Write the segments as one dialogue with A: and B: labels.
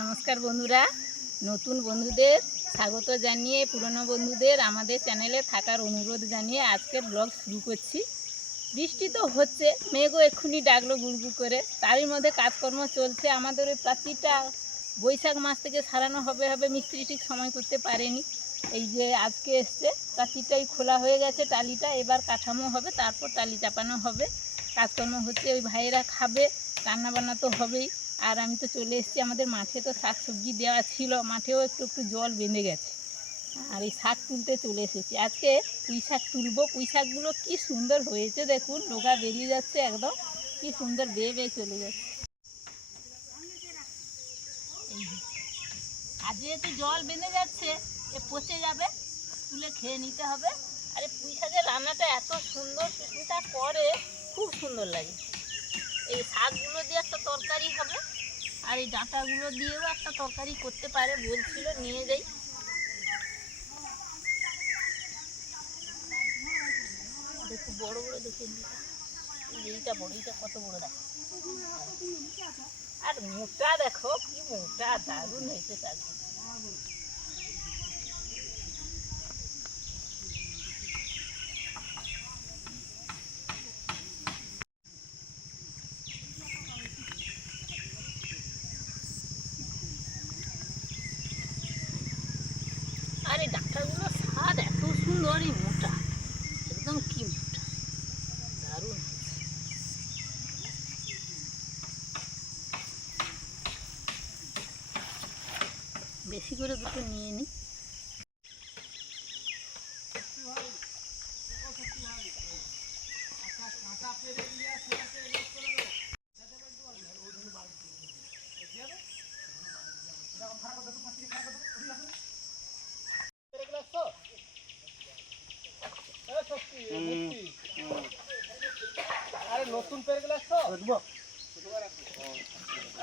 A: নমস্কার বন্ধুরা। নতুন বন্ধুদের স্বাগত জানিয়ে, পুরনো বন্ধুদের আমাদের চ্যানেলে থাকার অনুরোধ জানিয়ে আজকের ব্লগ শুরু করছি। বৃষ্টি তো হচ্ছে, মেঘও এক্ষুনি ডাকলো গুড়গু করে। তারই মধ্যে কাজকর্ম চলছে, আমাদের ওই প্রাচীরটা বৈশাখ মাস থেকে সারানো হবে হবে মিস্ত্রি ঠিক সময় করতে পারেনি। এই যে আজকে এসছে, প্রাচীরটাই খোলা হয়ে গেছে, টালিটা এবার কাঠামো হবে, তারপর টালি চাপানো হবে। কাজকর্ম হচ্ছে, ওই ভাইয়েরা খাবে রান্না বান্না তো হবেই। আর আমি তো চলে এসেছি, আমাদের মাঠে তো শাক সবজি দেওয়া ছিল, মাঠেও একটু একটু জল বেঁধে গেছে। আর এই শাক তুলতে চলে এসেছি। আজকে পুঁই শাক তুলবো। পুঁই শাকগুলো কী সুন্দর হয়েছে দেখুন ডোকা বেরিয়ে যাচ্ছে একদম, কি সুন্দর বেয়ে বেয়ে চলে যাচ্ছে। আর যেহেতু জল বেঁধে যাচ্ছে, এ পচে যাবে, তুলে খেয়ে নিতে হবে। আর পুঁই শাকের রান্নাটা এত সুন্দর, সুস্মিতা করে, খুব সুন্দর লাগে। এই শাকগুলো দিয়ে একটা তরকারি হবে। আর এই ডাঁটাগুলো দিয়েও একটা তরকারি করতে পারে বলছিল, নিয়ে যাই। দেখো, বড় বড় দেখে এইটা বড়, এইটা কত বড় দেখো। আর মোটা দেখো, কি মোটা, দারুণ হয়েছে শাকগুলো আর এই ডাক্তারগুলো স্বাদ এত সুন্দর এই মোটা একদম কি মোটা দারুণ হয়েছে। বেশি করে দুটো নিয়ে নিই
B: আরে নতুন পেরে গ্লাস তো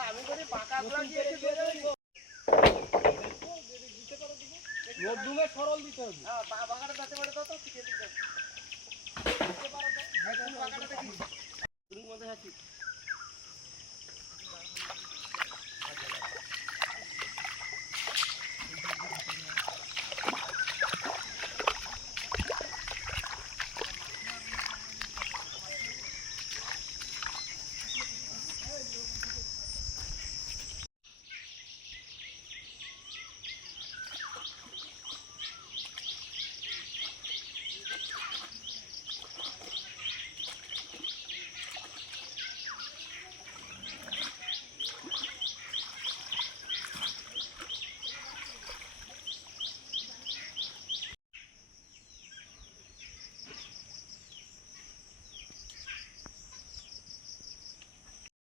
B: আমি করি পাকা দিয়ে মধ্যমে সরল দিতে হবে। হ্যাঁ পাকাটা যাতে পারে তো শিখে দিতে হবে। কোন দেখি মধ্যে আছি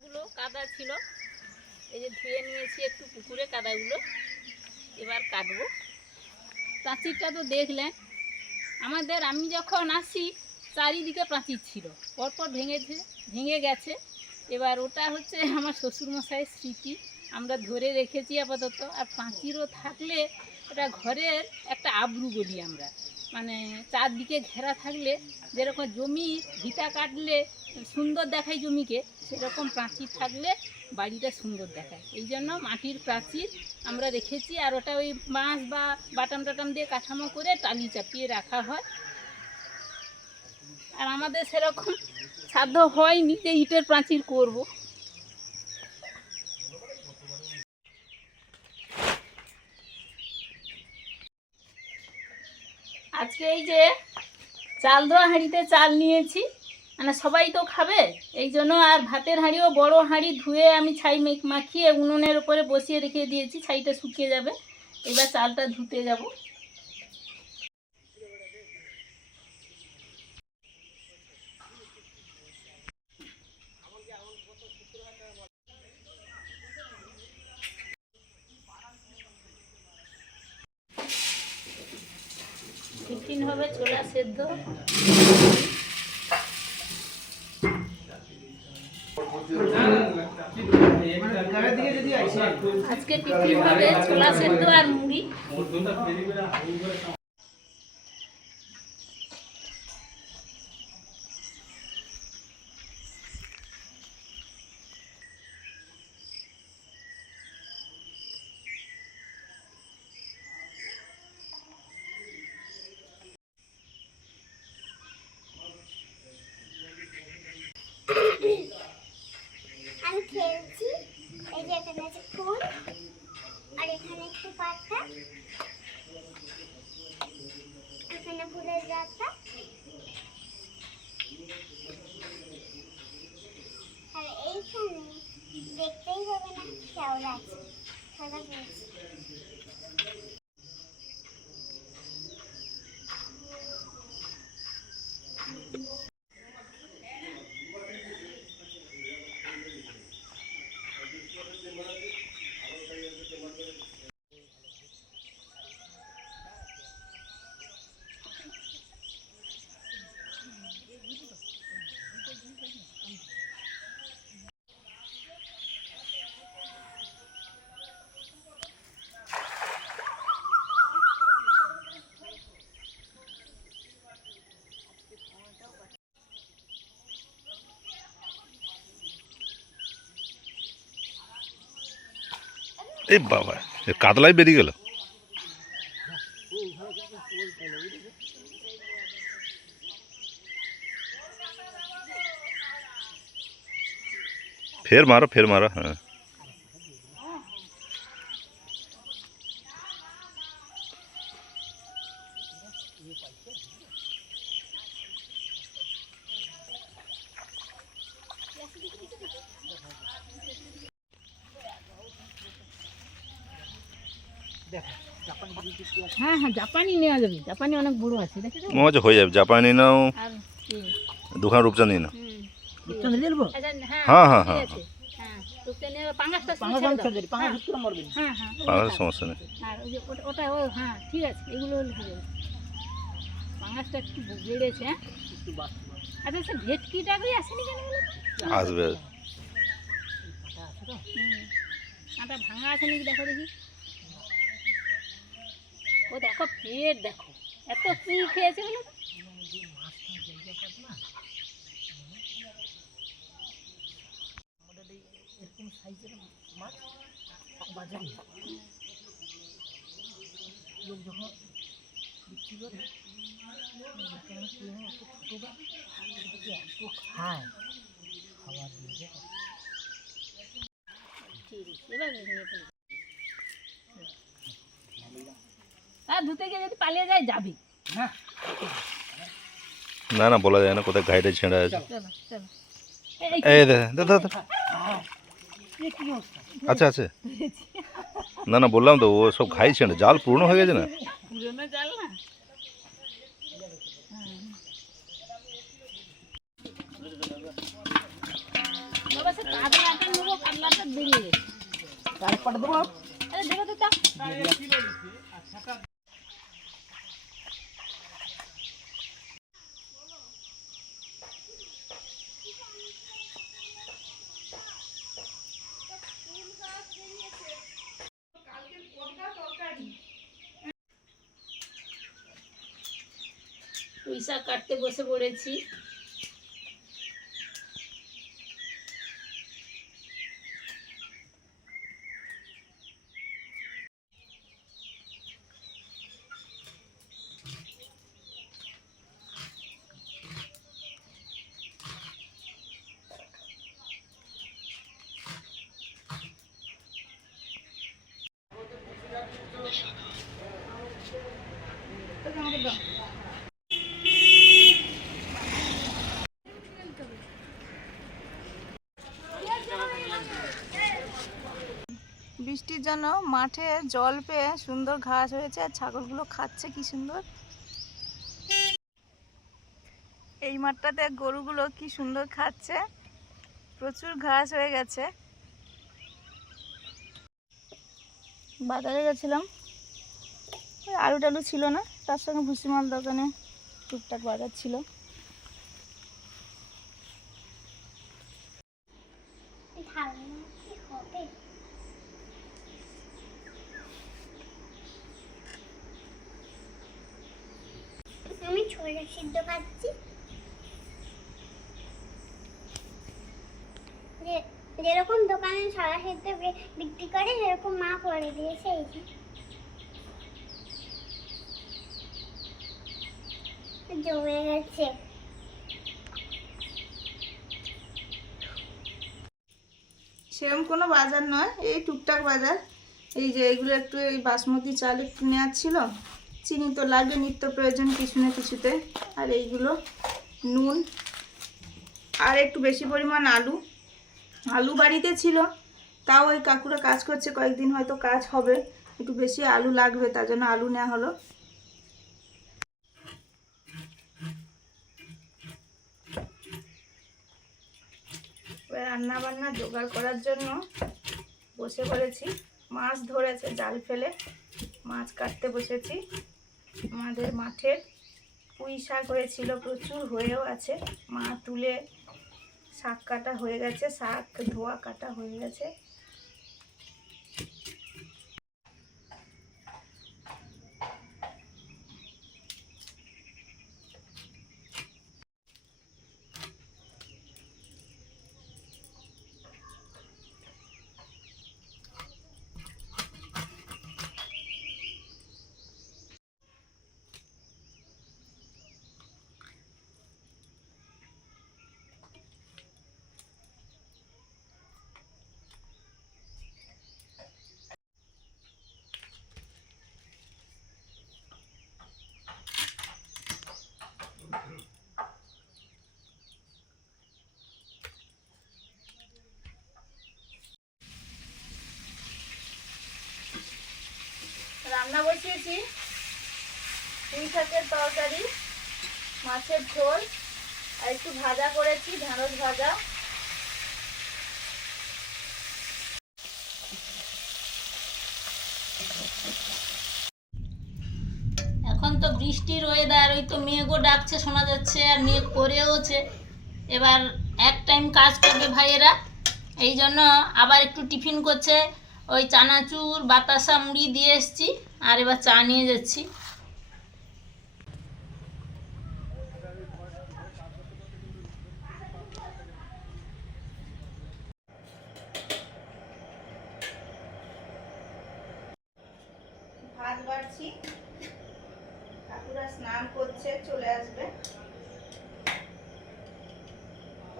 A: গুলো কাদা ছিল। এই যে ধুয়ে নিয়েছি একটু পুকুরে কাদাগুলো। এবার কাটবো। প্রাচীরটা তো দেখলেন। আমাদের আমি যখন আসি, চারিদিকে প্রাচীর ছিল। পরপর ভেঙেছে, ভেঙে গেছে। এবার ওটা হচ্ছে আমার শ্বশুরমশাইয়ের স্মৃতি। আমরা ধরে রেখেছি আপাতত। আর প্রাচীরও থাকলে ওটা ঘরের একটা আবরু বলি আমরা। মানে চারদিকে ঘেরা থাকলে যেরকম জমি, ভিটা কাটলে সুন্দর দেখায় জমিকে। সেরকম প্রাচীর থাকলে বাড়িটা সুন্দর দেখায়। এই জন্য মাটির প্রাচীর আমরা রেখেছি আর ওটা ওই বাঁশ বা বাটাম টাটাম দিয়ে কাঠামো করে টালি চাপিয়ে রাখা হয়। আর আমাদের সেরকম সাধ্য হয়নি যে ইটের প্রাচীর করব। আজকে এই যে চাল ধোয়া হাঁড়িতে চাল নিয়েছি। মানে সবাই তো খাবে। এই জন্য আর ভাতের হাঁড়িও বড় হাঁড়ি ধুয়ে আমি ছাই মাখিয়ে উনুনের উপরে বসিয়ে রেখে দিয়েছি, ছাইটা শুকিয়ে যাবে। এবার চালটা ধুতে যাব। হবে ছোলা সেদ্ধ। আজকে টিফিন হবে ছোলা সেদ্ধ আর মুড়ি। আছে ফুল।
C: আর এখানে একটু পাতা। এখানে ফুলের গাছটা। আর এইখানে দেখতেই পাবে না শেওলা আছে সাদা ফুল
D: এই বাবা এ কাতলাই বেরিয়ে গেল। ফের মারো ফের মারো হ্যাঁ।
A: হ্যাঁ হ্যাঁ জাপানি নেওয়া যাবে। জাপানি অনেক বড় আছে দেখেছ?
D: মনে হয়ে যাবে। জাপানি নাও দুখান রূপচাঁদি
B: রূপচাঁদা
A: আচ্ছা
D: হ্যাঁ,
A: হ্যাঁ
D: হ্যাঁ,
A: হ্যাঁ হ্যাঁ হ্যাঁ
D: পাঙাশের সমস্যা নেই।
A: আর ওটা ও হ্যাঁ ঠিক আছে এগুলো হলে হয়ে যাবে। একটু বেড়েছে হ্যাঁ?
B: একটু
A: আচ্ছা ভেটকিটা করে আসেনি কেন
D: আসবে।
B: কাঁটা
A: ভাঙা আছে নাকি দেখো দেখি। ও দেখো, পেট দেখো। এত কি খেয়েছে বলো
B: এরকম সাইজের মাছ বাজারে এত খায় খাবার দিয়ে
A: এবার ভেঙে ধুতে গিয়ে যদি পালিয়ে যায় যাবি।
B: না।
D: না না বলা যায় না কোথায় গাড়িটা ছেঁড়া আছে।
A: চলো চলো এই
D: এই। দে দে দে, দে।
B: এ কি অবস্থা?
D: আচ্ছা আছে না না বললাম তো ও সব ঘাই ছেঁড়ে জাল পুরনো হয়ে গেছে না?
A: পুরোনো জাল না? হুম। বাবা সে কাতলাটা নেব কাতলাটা বেরিয়ে গেছে।
B: তার পাটা দেবো।
A: আরে দেখো তো পুঁই কাটতে বসে পড়েছি।
E: বৃষ্টির জন্য মাঠে জল পেয়ে সুন্দর ঘাস হয়েছে আর ছাগলগুলো খাচ্ছে কি সুন্দর। এই মাঠটাতে গরুগুলো কি সুন্দর খাচ্ছে। প্রচুর ঘাস হয়ে গেছে। বাজারে গেছিলাম। আলু টালু ছিল না, তার সঙ্গে ভুসিমাল দোকানে টুকটাক বাজার ছিল
C: ধারণা কি হবে আমি ছোলা সিদ্ধ খাচ্ছি যে- যেরকম দোকানে ছড়া সিদ্ধ বি- সেরকম মা করে দিয়েছে এই। জমে গেছে।
E: সেরকম কোনো বাজার নয়, এই টুকটাক বাজার। এই যে এগুলো একটু এই বাসমতি চাল একটু নেওয়ার ছিল। চিনি তো লাগবে, নিত্য প্রয়োজন কিছু না কিছুতে। আর এইগুলো নুন। আর একটু বেশি পরিমাণ আলু। আলু বাড়িতে ছিল। তাও ওই কাকুরা কাজ করছে, কয়েকদিন হয়তো কাজ হবে। একটু বেশি আলু লাগবে, তার জন্য আলু নেওয়া হলো। রান্না বান্না জোগাড় করার জন্য বসে পড়েছি। মাছ ধরেছে, জাল ফেলে মাছ কাটতে বসেছি। আমাদের মাঠের পুঁই শাক হয়েছিল, প্রচুর হয়েও আছে। মা তুলে শাক কাটা হয়ে গেছে, শাক ধোয়া কাটা হয়ে গেছে রান্না বসিয়েছি পুঁই শাকের তরকারি, মাছের ঝোল, আর একটু ভাজা করেছি, ঢ্যাঁড়স ভাজা।
A: এখন তো বৃষ্টির ওয়েদার ওই তো মেঘও ডাকছে, শোনা যাচ্ছে, আর মেঘ করেওছে। এবার এক টাইম কাজ করবে ভাইয়েরা, এই জন্য আবার একটু টিফিন করছে। ওই চানাচুর, বাতাসা মুড়ি দিয়ে এসছি, আর এবার চা নিয়ে যাচ্ছি।
E: ভাত বাড়ছি। কাকুরা স্নান করছে, চলে আসবে।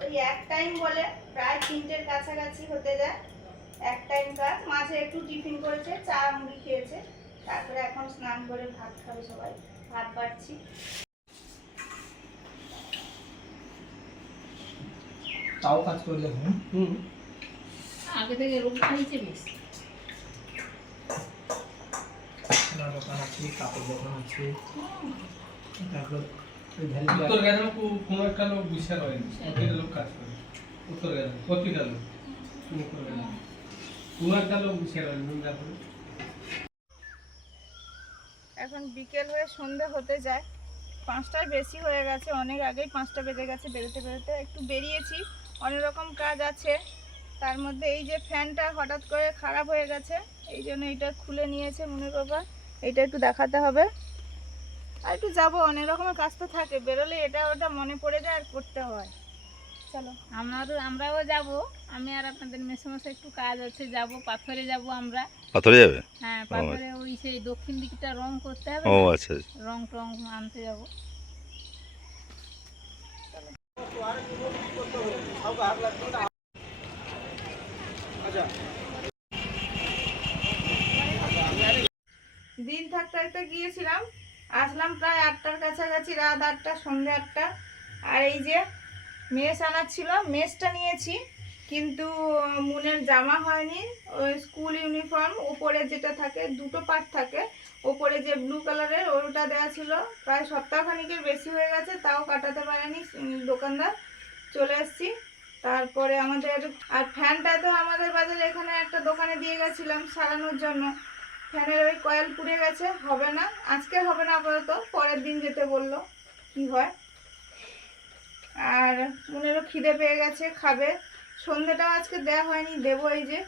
E: ওই এক টাইম বলে, প্রায় তিনটের কাছাকাছি হতে যায়। এক টাইম কাজ মাঝে একটু টিফিন করেছে চা মুড়ি খেয়েছে তারপরে এখন স্নান করে ভাত খাবে সবাই ভাত বাড়ছি।
B: তাও কাজ করলে হুম হুম।
A: আগে থেকে রোগ খাইছে বেশ।
B: দোকান আছে কাপড় দোকান আছে। তারপর
F: উত্তর গেলাম কোনো একটা লোক বিশ্বাস করেনি লোক কাজ করে। উত্তর গেলাম প্রতিটা লোক। করে গেলাম
E: এখন বিকেল হয়ে সন্ধে হতে যায়। পাঁচটার বেশি হয়ে গেছে, অনেক আগেই পাঁচটা বেজে গেছে, বেরোতে বেরোতে একটু বেরিয়েছি। অনেক রকম কাজ আছে। তার মধ্যে এই যে ফ্যানটা হঠাৎ করে খারাপ হয়ে গেছে, এই জন্য এটা খুলে নিয়েছে মনে বাবা এটা একটু দেখাতে হবে। আর একটু যাব, অনেক রকমের কাজ তো থাকে। বেরোলে এটা ওটা মনে পড়ে যায় আর করতে হয়। চলো।
A: আমারও আমরাও যাব। আমি আর আপনাদের মেসমশাই একটু কাজ আছে যাব পাথরে যাব আমরা।
D: পাথরে যাবে?
A: হ্যাঁ পাথরে ওই সেই দক্ষিণ দিকটা রং করতে হবে
D: ও আচ্ছা আচ্ছা।
A: রং টং আনতে যাব।
E: দিন থাকতে থাকতে গিয়েছিলাম আসলাম প্রায় আটটার কাছাকাছি রাত আটটা সন্ধ্যে আটটা। আর এই যে মেস আনার ছিল মেসটা নিয়েছি, কিন্তু মুনের জামা হয়নি, ওই স্কুল ইউনিফর্ম, ওপরে যেটা থাকে, দুটো পার্ট থাকে, ওপরে যে ব্লু কালারের, ওটা দেওয়া ছিল, প্রায় সপ্তাহখানিকের বেশি হয়ে গেছে, তাও কাটাতে পারেনি দোকানদার, চলে এসেছি। তারপরে আমাদের, আর ফ্যানটা তো আমাদের বাজারে এখানে একটা দোকানে দিয়ে গেছিলাম, সারানোর জন্য। ফ্যানের ওই কয়েল পুড়ে গেছে, হবে না, আজকে হবে না আপাতত, পরের দিন যেতে বলল, কি হয়। আর মনেরও খিদে পেয়ে গেছে, খাবে। সন্ধেটাও আজকে দেওয়া হয়নি, দেবো এই যে।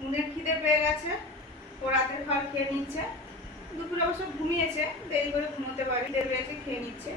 E: মুনের খিদে পেয়ে গেছে, ও রাতের খাবার খেয়ে নিচ্ছে। দুপুরে অবশ্য ঘুমিয়েছে, দেরি করে ঘুমোতে পারে দেরি পেয়েছে খেয়ে নিচ্ছে।